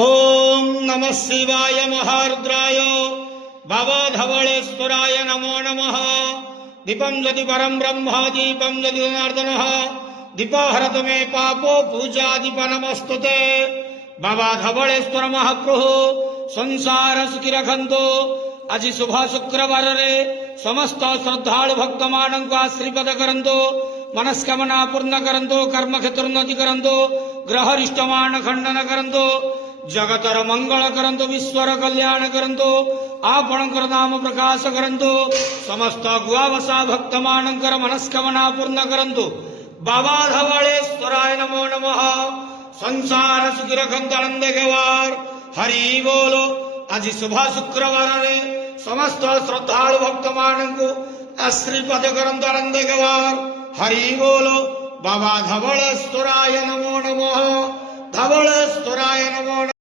ओम नमः शिवाय महारुद्राय भवधवलेश्वराय नमो नमः। दीपं ज्योति परं ब्रह्म दीपं ज्योति जनार्दनः दीपहरत मे पापो पूजा दीप नमस्तुते। भवधवलेश्वर महाप्रभु संसार सुखी रखंतो। आज शुभ शुक्रवार रे समस्त श्रद्धालु भक्त मानक आशीर्वाद करंतो, मनस्कामना पूर्ण करंतो, कर्म क्षेत्र उन्नति करंतो, ग्रहरिष्ट मान खंडन करंतो, जगतर मंगल करंतो, विश्वर कल्याण करंतो, आपणकर नाम प्रकाश करंतो, समस्त गुआवसा भक्त मानकर मनस्कामना पूर्ण करंतो। बाबा धवलेश्वराय नमो नमः। संसार सुखी रखंतो, आनंद घेवार हरि बोलो। आज शुभ शुक्रवार रे समस्त श्रद्धालु भक्त मानक आशीर्वाद करंतो, आनंद घेवार हरि बोलो। बाबा धवलेश्वराय नमो नमः। धवलेश्वराय नमो नमः।